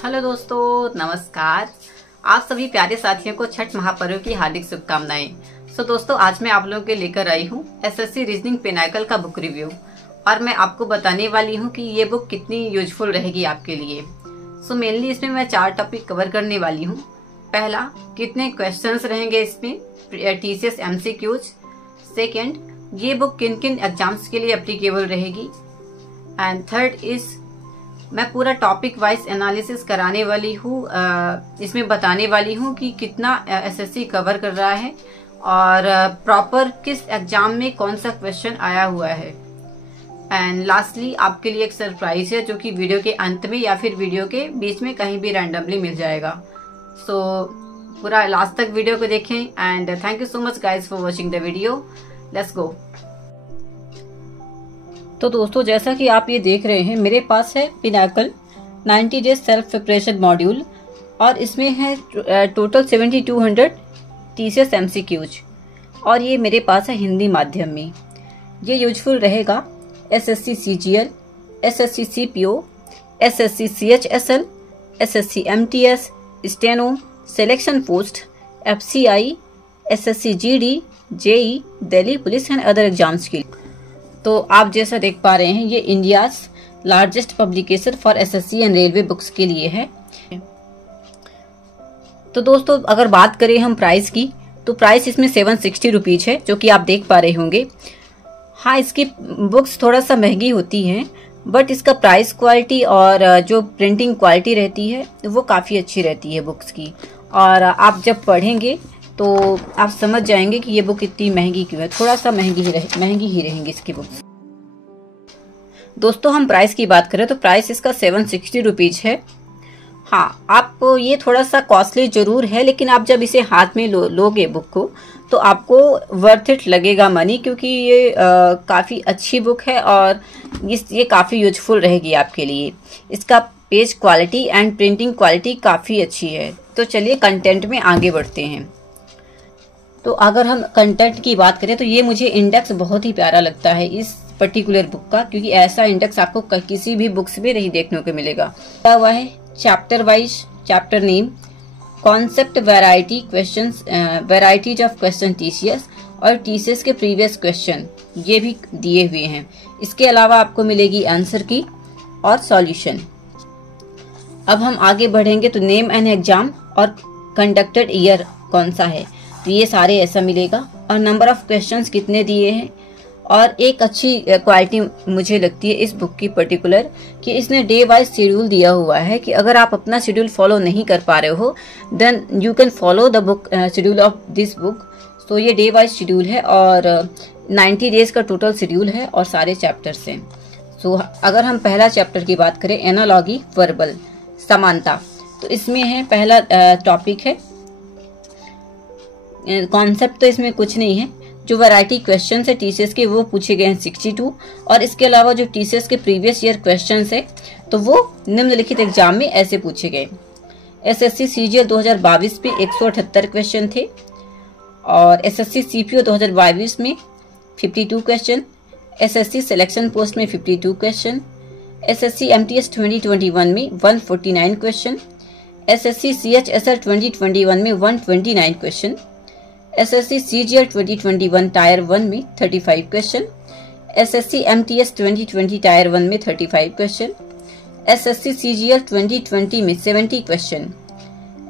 Hello दोस्तों, नमस्कार। आप सभी प्यारे साथियों को छठ महापर्व की हार्दिक शुभकामनाएं। दोस्तों, आज मैं आप लोगों के लेकर आई हूँ एसएससी रीजनिंग पिनाकल का बुक रिव्यू और मैं आपको बताने वाली हूँ कि ये बुक कितनी यूजफुल रहेगी आपके लिए। मेनली इसमें मैं 4 टॉपिक कवर करने वाली हूँ। पहला, कितने क्वेश्चंस रहेंगे इसमें, टीसीएस एमसीक्यूज। सेकेंड, ये बुक किन किन एग्जाम्स के लिए एप्लीकेबल रहेगी। एंड थर्ड इज, मैं पूरा टॉपिक वाइज एनालिसिस कराने वाली हूँ। इसमें बताने वाली हूँ कि कितना एसएससी कवर कर रहा है और प्रॉपर किस एग्जाम में कौन सा क्वेश्चन आया हुआ है। एंड लास्टली, आपके लिए एक सरप्राइज है जो कि वीडियो के अंत में या फिर वीडियो के बीच में कहीं भी रैंडमली मिल जाएगा। पूरा लास्ट तक वीडियो को देखें and thank you so much guys for watching the video. Let's go. तो दोस्तों, जैसा कि आप ये देख रहे हैं, मेरे पास है Pinnacle 90 days self preparation module और इसमें है टोटल 7200 टीसीएस एमसीक्यूज और ये मेरे पास है हिंदी माध्यम में। ये यूजफुल रहेगा SSC CGL, SSC CPO, SSC CHSL, SSC MTS, steno, selection post, FCI, SSC GD, JE, Delhi police and other exams के लिए। तो आप जैसा देख पा रहे हैं, ये India's largest publication for SSC and railway books के लिए है। तो दोस्तों, अगर बात करें हम प्राइस की, तो प्राइस इसमें 760 रुपीज है, जो कि आप देख पा रहे होंगे। हाँ, इसकी बुक्स थोड़ा सा महंगी होती हैं, बट इसका प्राइस क्वालिटी और जो प्रिंटिंग क्वालिटी रहती है वो काफ़ी अच्छी रहती है बुक्स की। और आप जब पढ़ेंगे तो आप समझ जाएंगे कि ये बुक इतनी महंगी क्यों है। थोड़ा सा महंगी ही रहेंगी इसकी बुक्स। दोस्तों, हम प्राइस की बात करें तो प्राइस इसका 760 रुपीज है। हाँ, आप ये थोड़ा सा कॉस्टली जरूर है, लेकिन आप जब इसे हाथ में लोगे बुक को तो आपको वर्थ इट लगेगा मनी, क्योंकि ये काफ़ी अच्छी बुक है और ये काफ़ी यूजफुल रहेगी आपके लिए। इसका page quality and printing quality काफ़ी अच्छी है। तो चलिए कंटेंट में आगे बढ़ते हैं। तो अगर हम कंटेंट की बात करें तो ये मुझे इंडेक्स बहुत ही प्यारा लगता है इस पर्टिकुलर बुक का, क्योंकि ऐसा इंडेक्स आपको किसी भी बुक्स में नहीं देखने को मिलेगा। क्या हुआ है, chapter wise, chapter name, concept, variety questions, varieties of question TCS और टीसीएस के प्रीवियस क्वेश्चन ये भी दिए हुए हैं। इसके अलावा आपको मिलेगी आंसर की और सॉल्यूशन। अब हम आगे बढ़ेंगे तो नेम एंड एग्जाम और कंडक्टेड ईयर कौन सा है, तो ये सारे ऐसा मिलेगा। और नंबर ऑफ क्वेश्चंस कितने दिए हैं। और एक अच्छी क्वालिटी मुझे लगती है इस बुक की पर्टिकुलर, कि इसने डे वाइज शेड्यूल दिया हुआ है कि अगर आप अपना शेड्यूल फॉलो नहीं कर पा रहे हो then you can follow the book schedule of this book. तो ये डे वाइज शेड्यूल है और 90 डेज का टोटल शेड्यूल है और सारे चैप्टर्स हैं। अगर हम पहला चैप्टर की बात करें, एनालॉगी वर्बल, समानता, तो इसमें है पहला टॉपिक है कॉन्सेप्ट। तो इसमें कुछ नहीं है। जो वैरायटी क्वेश्चंस है टीसीएस के वो पूछे गए हैं 62 और इसके अलावा जो टीसीएस के प्रीवियस ईयर क्वेश्चंस है तो वो निम्नलिखित एग्जाम में ऐसे पूछे गए। एसएससी सीजीएल 2022 में 178 क्वेश्चन थे और एसएससी सीपीओ 2022 में 52 क्वेश्चन, एसएससी सिलेक्शन पोस्ट में 52 क्वेश्चन, एसएससी एमटीएस 2021 में 149 क्वेश्चन, एसएससी सीएचएसएल 2021 में 129 क्वेश्चन, एसएससी सीजीएल 2021 टायर 1 में 35 क्वेश्चन, एसएससी एमटीएस 2020 टायर 1 में 35 क्वेश्चन, एसएससी सीजीएल 2020 में 70 क्वेश्चन,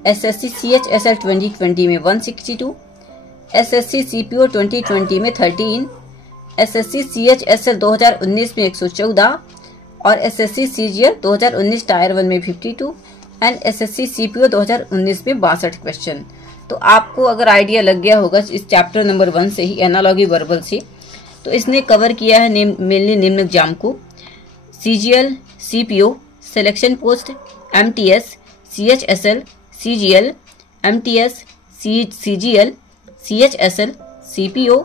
एसएससी सीएचएसएल 2020 में 162, एसएससी सीपीओ 2020 में 13, एसएससी सीएचएसएल 2019 में 114 और एसएससी सीजीएल 2019 टायर 1 में 52 एंड एसएससी सीपीओ 2019 में 62 क्वेश्चन। तो आपको अगर आइडिया लग गया होगा इस चैप्टर नंबर 1 से ही, एनालॉगी वर्बल से, तो इसने कवर किया है मेनली निम्न एग्जाम को: CGL, CPO, selection post, MTS, CHSL, CGL, MTS, CGL, CHSL, CPO,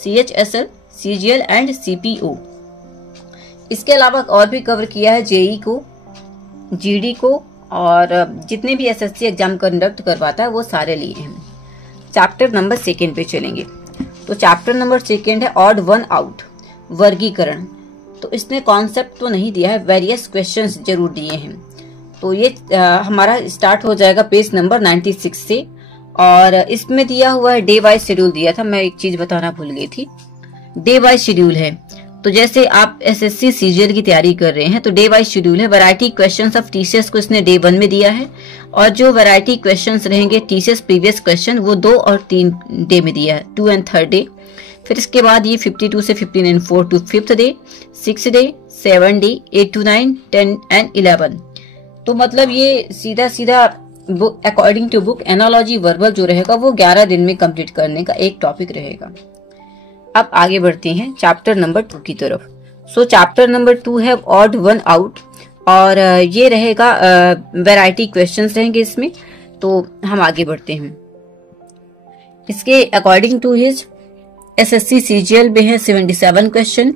CHSL, CGL and CPO. इसके अलावा और भी कवर किया है जेई को, जीडी को और जितने भी एसएससी एग्जाम कंडक्ट करवाता है वो सारे लिए हैं। चैप्टर नंबर 2 पे चलेंगे। तो चैप्टर नंबर 2 है ऑड वन आउट, वर्गीकरण। तो इसने कॉन्सेप्ट तो नहीं दिया है, वेरियस क्वेश्चंस जरूर दिए हैं। तो ये हमारा स्टार्ट हो जाएगा पेज नंबर 96 से। और इसमें दिया हुआ है डे वाइज शेड्यूल दिया था, मैं एक चीज बताना भूल गई थी। डे वाइज शेड्यूल है, तो जैसे आप एसएससी सीजीएल की तैयारी कर रहे हैं तो डे वाइज शेड्यूल है। वैरायटी क्वेश्चंस ऑफ टीसीएस को इसने डे 1 में दिया है, और जो वैरायटी क्वेश्चंस रहेंगे टीसीएस प्रीवियस क्वेश्चन वो 2 और 3 डे में दिया है, 2 and 3rd डे। फिर इसके बाद ये 52 से 15 and 4 to 5th day, 6 day, 7 day, 8 to 9, 10 and 11। तो मतलब ये सीधा सीधा book according to book analogy verbal जो रहेगा वो 11 दिन में कंप्लीट करने का एक टॉपिक रहेगा। अब आगे बढ़ते हैं चैप्टर नंबर 2 की तरफ। सो चैप्टर नंबर 2 है ऑड वन आउट, और ये रहेगा वैरायटी क्वेश्चंस रहेंगे इसमें। तो हम आगे बढ़ते हैं। इसके according to his SSC CGL में है 77 question,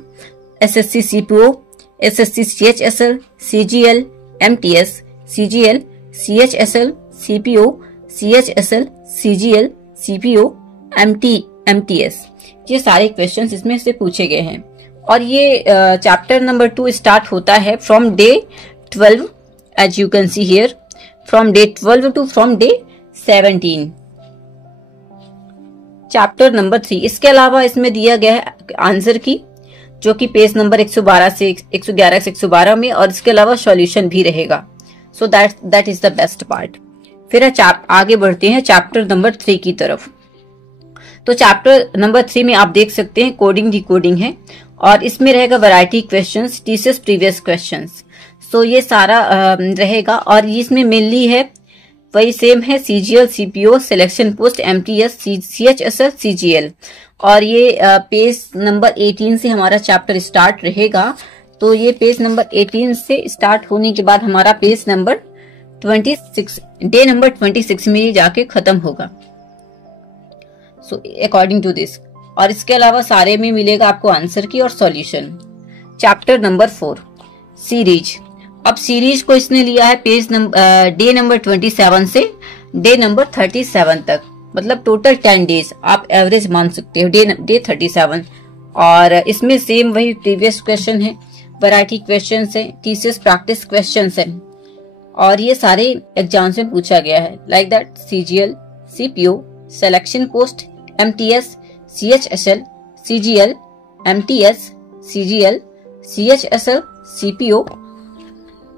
SSC CPO, SSC CHSL, CGL, MTS, CGL, CHSL, CPO, CHSL, CGL, CPO, MTS, ये सारे क्वेश्चंस इसमें से पूछे गए हैं। और ये चैप्टर नंबर 2 स्टार्ट होता है from day 12 as you can see here, from day 12 to from day 17। Chapter number 3, इसके अलावा इसमें दिया गया है आंसर की, जो कि पेज नंबर 112 से 111 से 112 में, और इसके अलावा सॉल्यूशन भी रहेगा। So that is the best part. फिर आगे बढ़ते हैं चैप्टर नंबर 3 की तरफ। तो चैप्टर नंबर 3 में आप देख सकते हैं कोडिंग डिकोडिंग है, और इसमें रहेगा variety questions, TCS previous questions. So ये सारा रहेगा, और इसमें मेनली है वही सेम है CGL, CPO, selection post, MTS, CHSL, CGL. और ये पेज नंबर 18 से हमारा चैप्टर स्टार्ट रहेगा। तो ये पेज नंबर 18 से स्टार्ट होने के बाद हमारा पेज नंबर 26 डे नंबर 26 में ये जाके खत्म होगा। सो अकॉर्डिंग टू दिस, और इसके अलावा सारे में मिलेगा आपको आंसर की और सॉल्यूशन। Chapter number 4 series. अब सीरीज को इसने लिया है डे नंबर 27 से डे नंबर 37 तक, मतलब टोटल 10 डेज आप एवरेज मान सकते हो, डे 37। और इसमें सेम वही प्रीवियस क्वेश्चन है, वैरायटी क्वेश्चन है, टीसीएस प्रैक्टिस क्वेश्चन है, और ये सारे एग्जाम्स में पूछा गया है। Like that CGL, CPO, selection post, MTS, CHSL, CGL, MTS, CGL, CHSL, CPO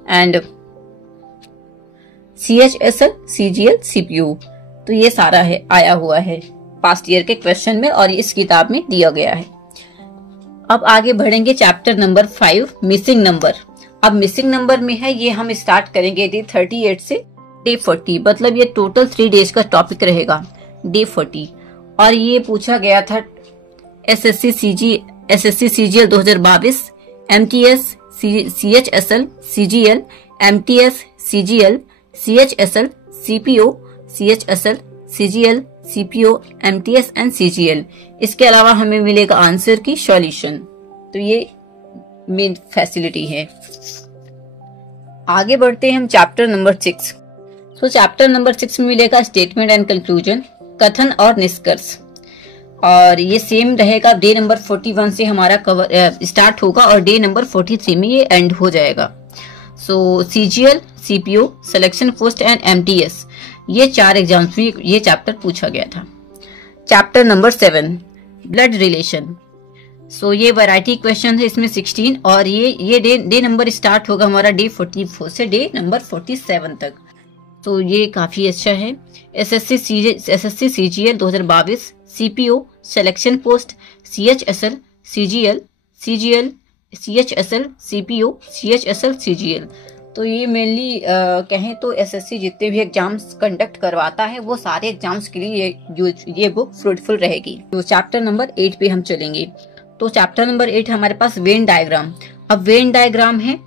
and CHSL, CGL, CPO. तो ये सारा है आया हुआ है पास्ट ईयर के क्वेश्चन में, और इस किताब में दिया गया है। अब आगे बढ़ेंगे चैप्टर नंबर 5 मिसिंग नंबर। अब मिसिंग नंबर में है, ये हम स्टार्ट करेंगे डे 38 से डे 40, मतलब ये टोटल 3 डेज का टॉपिक रहेगा डे 40। और ये पूछा गया था SSC CGL 2022, MTS, CHSL, CGL, MTS, CGL, CHSL, CPO, CHSL, CGL, CPO, MTS and CGL. इसके अलावा हमें मिलेगा आंसर की सॉल्यूशन। तो ये मेन फैसिलिटी है। आगे बढ़ते हैं हम चैप्टर नंबर 6। सो चैप्टर नंबर 6 में मिलेगा स्टेटमेंट एंड कंक्लूजन, कथन और निष्कर्ष। और ये सेम रहेगा, डे नंबर 41 से हमारा कवर स्टार्ट होगा और डे नंबर 43 में ये एंड हो जाएगा। So CGL, CPO, selection post and MTS, ये 4 एग्जाम्स में ये चैप्टर पूछा गया था। Chapter number 7 blood relation. So ये वैरायटी क्वेश्चन है, इसमें 16, और ये डे नंबर स्टार्ट होगा हमारा डे 44 से डे नंबर 47 तक। तो ये काफी अच्छा है। SSC CGL 2022, CPO, selection post, CHSL, CGL, CHSL, CPO, CHSL, CGL. तो ये मेनली कहें तो एसएससी जितने भी एग्जाम्स कंडक्ट करवाता है वो सारे एग्जाम्स के लिए ये बुक फ्रूटफुल रहेगी। तो चैप्टर नंबर 8 पे हम चलेंगे। तो चैप्टर नंबर 8 हमारे पास वेन डायग्राम। अब वेन डायग्राम है,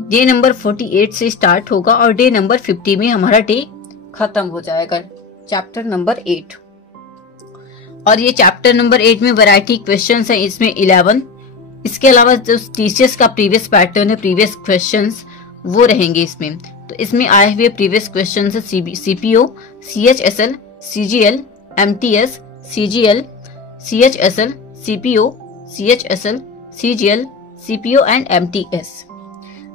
डे नंबर 48 से स्टार्ट होगा और डे नंबर 50 में हमारा डे खत्म हो जाएगा, चैप्टर नंबर 8। और ये चैप्टर नंबर 8 में वैरायटी क्वेश्चंस है, इसमें 11। इसके अलावा जो टीसीएस का प्रीवियस पैटर्न है, प्रीवियस क्वेश्चंस वो रहेंगे इसमें। तो इसमें आए हुए प्रीवियस क्वेश्चंस है CPO, CHSL, CGL, MTS, CGL, CHSL, CPO, CHSL, CGL, CPO and MTS.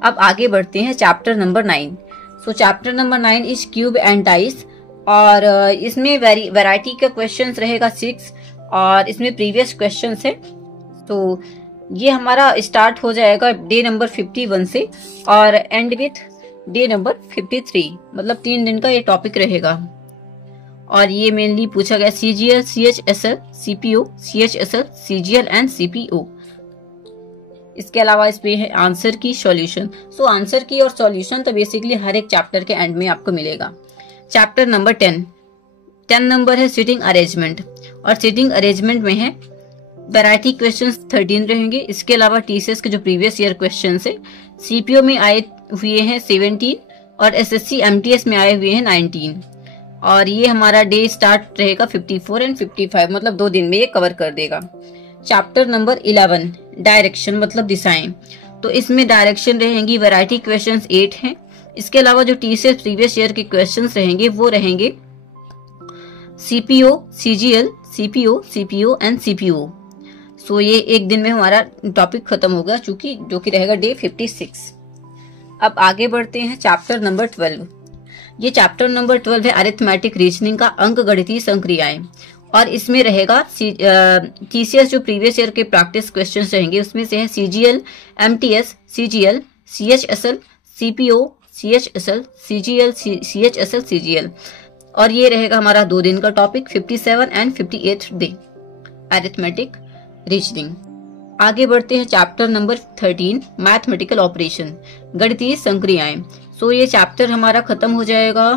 अब आगे बढ़ते हैं chapter number 9। So chapter number 9 is cube and dice, और इसमें वैरायटी का क्वेश्चंस रहेगा 6 और इसमें प्रीवियस क्वेश्चंस है। तो ये हमारा स्टार्ट हो जाएगा डे नंबर 51 से और एंड विथ डे नंबर 53, मतलब 3 दिन का ये टॉपिक रहेगा। और ये मेनली पूछा गया CGL, CHSL, CPO, CHSL, CGL and CPO। इसके अलावा इस पे है आंसर की, सॉल्यूशन। सो आंसर की और सॉल्यूशन तो बेसिकली हर एक चैप्टर के एंड में आपको मिलेगा। चैप्टर नंबर 10 नंबर है सिटिंग अरेंजमेंट, और सिटिंग अरेंजमेंट में है वैरायटी क्वेश्चंस 13 रहेंगे। इसके अलावा TCS के जो प्रीवियस ईयर क्वेश्चंस है, CPO में आए हुए हैं 17 और SSC MTS में आए हुए हैं 19। और ये हमारा डे स्टार्ट रहेगा 54 एंड 55, मतलब 2 दिन में ये कवर कर देगा। चैप्टर नंबर 11 डायरेक्शन मतलब दिशाएं, तो इसमें डायरेक्शन रहेंगी, वैरायटी क्वेश्चंस 8 हैं। इसके अलावा जो TCS प्रीवियस ईयर के क्वेश्चंस रहेंगे वो रहेंगे CPO, CGL, CPO and CPO। सो ये एक दिन में हमारा टॉपिक खत्म होगा, चूंकि जो कि रहेगा डे 56। अब आगे बढ़ते हैं चैप्टर नंबर 12। ये चैप्टर नंबर 12 है अरिथमेटिक रीजनिंग का, अंक गणितीय संक्रियाएं, और इसमें रहेगा TCS जो प्रीवियस ईयर के प्रैक्टिस क्वेश्चंस रहेंगे उसमें से है CGL, MTS, CGL, CHSL, CPO, CHSL, CGL, CHSL, CGL। और ये रहेगा हमारा 2 दिन का topic 57 and 58 day arithmetic reasoning. आगे बढ़ते हैं चैप्टर नंबर 13 मैथमेटिकल ऑपरेशन, गणितीय संक्रियाएं। सो ये चैप्टर हमारा खत्म हो जाएगा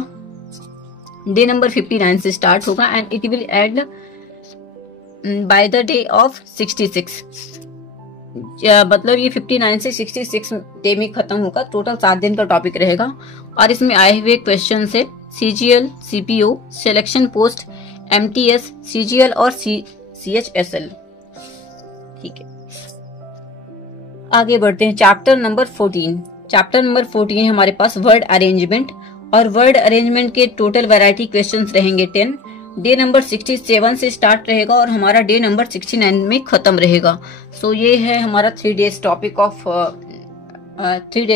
डे नंबर 59 से स्टार्ट होगा and it will and by the day of 66। मतलब ये 59 से 66 डे में खत्म होगा। टोटल 7 दिन का टॉपिक रहेगा और इसमें आए हुए क्वेश्चन है CGL, CPO, selection post, MTS, CGL और CHSL। ठीक है, आगे बढ़ते हैं चैप्टर नंबर 14। चैप्टर नंबर 14 है हमारे पास वर्ड अरेंजमेंट, और वर्ड अरेंजमेंट के टोटल वैरायटी क्वेश्चंस रहेंगे 10। डे नंबर 67 से स्टार्ट रहेगा और हमारा डे नंबर 69 में खत्म रहेगा। सो ये है हमारा 3 डेज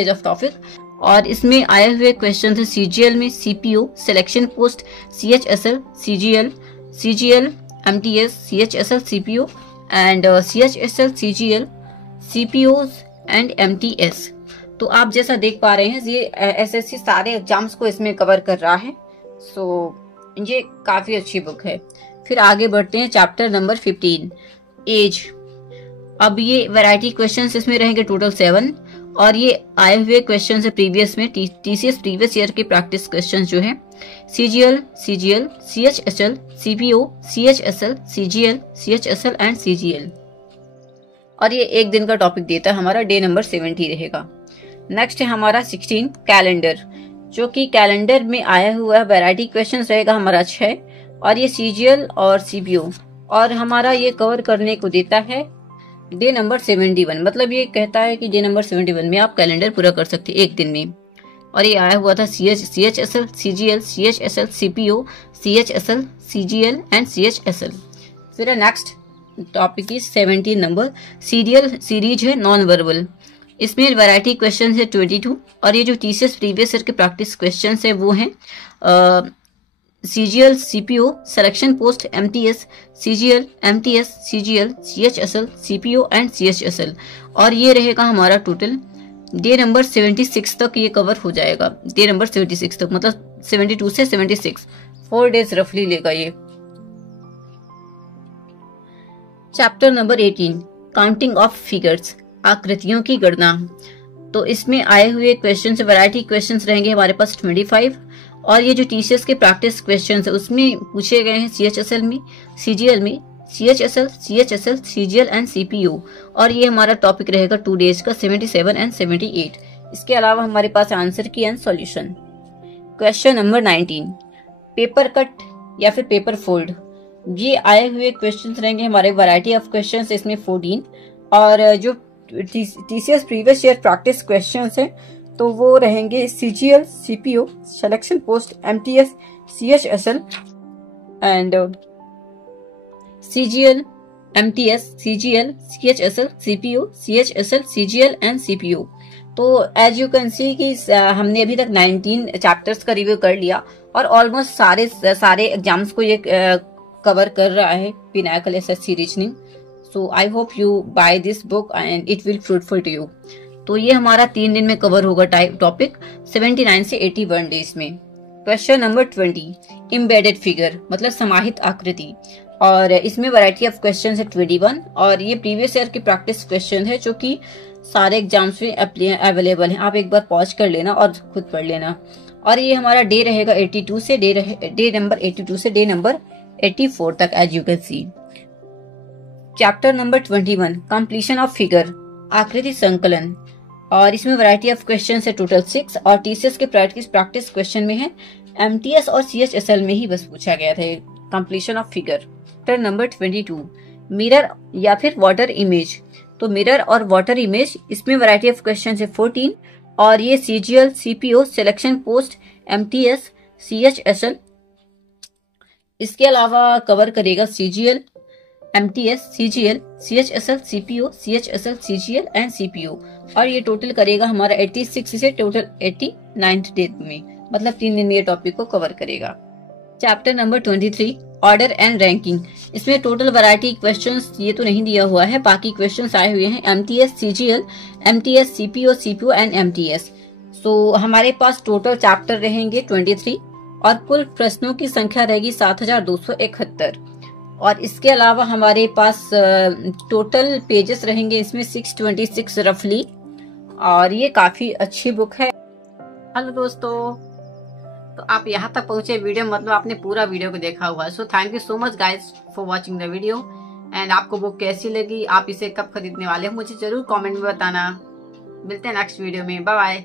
ऑफ टॉपिक, और इसमें आए हुए क्वेश्चन है CGL में CPO, selection post, CHSL, CGL, MTS, CHSL, CPO and CHSL, CGL, CPOs and MTS। तो आप जैसा देख पा रहे हैं ये SSC सारे एग्जाम्स को इसमें कवर कर रहा है। सो ये काफी अच्छी बुक है। फिर आगे बढ़ते हैं चैप्टर नंबर 15 एज। अब ये वैरायटी क्वेश्चंस इसमें रहेंगे टोटल 7, और ये आए हुए क्वेश्चंस है प्रीवियस में TCS प्रीवियस ईयर के प्रैक्टिस क्वेश्चंस जो है CGL, CHSL, CPO, CHSL, CGL, CHSL and CGL। और ये एक दिन का टॉपिक देता है, हमारा डे नंबर 70 रहेगा। नेक्स्ट है हमारा 16 कैलेंडर, जो कि कैलेंडर में आया हुआ वैरायटी क्वेश्चंस रहेगा हमारा 6, और ये CGL और CPO, और हमारा ये कवर करने को देता है डे नंबर 71। मतलब ये कहता है कि डे नंबर 71 में आप कैलेंडर पूरा कर सकते हैं एक दिन में। और ये आया हुआ था CHSL, CGL, CHSL, CPO, CHSL, CGL and CHSL। फिर next topic is 17 number series है नॉन वर्बल। इसमें वैरायटी क्वेश्चन है 22, और ये जो TCS प्रीवियस ईयर के प्रैक्टिस क्वेश्चन है वो हैं CGL, CPO, selection post, MTS, CGL, MTS, CGL, CHSL, CPO and CHSL। और ये रहेगा हमारा टोटल डे नंबर 76 तक ये कवर हो जाएगा। डे नंबर 76 तक मतलब 72 से 76 4 डेज रफली लेगा ये। Chapter number 18 counting of figures, आकृतियों की गणना। तो इसमें आए हुए क्वेश्चन वैरायटी क्वेश्चन रहेंगे हमारे पास 25, और ये जो TCS के प्रैक्टिस क्वेश्चन है उसमें पूछे गए हैं CHSL में, CGL में, CHSL, CGL एंड CPO। और ये हमारा टॉपिक रहेगा 2 डेज का 77 एंड 78। इसके अलावा हमारे पास आंसर की and solution. Question number 19 paper cut या फिर पेपर फोल्ड। ये आए हुए क्वेश्चन रहेंगे हमारे वैरायटी ऑफ क्वेश्चन इसमें 14, और जो TCS previous year practice question है तो वो रहेंगे CGL, CPO, selection post, MTS, CHSL and CGL, MTS, CGL, CHSL, CPO, CHSL, CGL and CPO। तो एज यू कैन सी कि हमने अभी तक 19 चैप्टर्स का रिव्यू कर लिया और ऑलमोस्ट सारे एग्जाम्स को ये कवर कर रहा है, pinnacle SSC reasoning. So I hope you by this book and it will fruitful to you. तो ये हमारा 3 दिन में कवर होगा टॉपिक 79 से 81 डेज में। क्वेश्चन नंबर 20, एम्बेडेड फिगर मतलब समाहित आकृति, और इसमें वैरायटी ऑफ क्वेश्चन है 21 और ये प्रीवियस ईयर की प्रैक्टिस क्वेश्चन है जो कि सारे एग्जाम्स में अवेलेबल हैं। आप एक बार पॉज कर लेना और खुद पढ़ लेना। और ये हमारा डे रहेगा 82 से डे नंबर 82 से डे नंबर 84 तक as you can see. Chapter number 21, completion of figure आकृति संकलन, और इसमें वैरायटी ऑफ क्वेश्चन है टोटल 6 और टीसीएस के प्रैक्टिस क्वेश्चन में है, एमटीएस और सीएचएसएल में ही बस पूछा गया था completion of figure. Chapter number 22, mirror या फिर वाटर इमेज। तो मिरर और वाटर इमेज, इसमें वैरायटी ऑफ क्वेश्चन है 14 और ये CGL, CPO, selection post, MTS, CHSL, इसके अलावा कवर करेगा CGL, MTS, CGL, CHSL, CPO, CHSL, CGL and CPO, और ये टोटल करेगा हमारा 86 से टोटल 89 डे में, मतलब 3 दिन में ये टॉपिक को कवर करेगा। Chapter number 23, order and ranking, इसमें टोटल वैरायटी क्वेश्चंस ये तो नहीं दिया हुआ है, बाकी क्वेश्चंस आए हुए हैं MTS, CGL, MTS, CPO, CPO and MTS. So हमारे पास टोटल चैप्टर रहेंगे 23 और कुल प्रश्नों की संख्या रहेगी 7271, और इसके अलावा हमारे पास टोटल पेजेस रहेंगे इसमें 626 रफली, और ये काफी अच्छी बुक है। हेलो दोस्तों, तो आप यहाँ तक पहुंचे वीडियो मतलब आपने पूरा वीडियो को देखा हुआ है। So thank you so much guys for watching the video and आपको बुक कैसी लगी, आप इसे कब खरीदने वाले हो मुझे जरूर कमेंट में बताना। मिलते हैं नेक्स्ट वीडियो में, बाय बाय।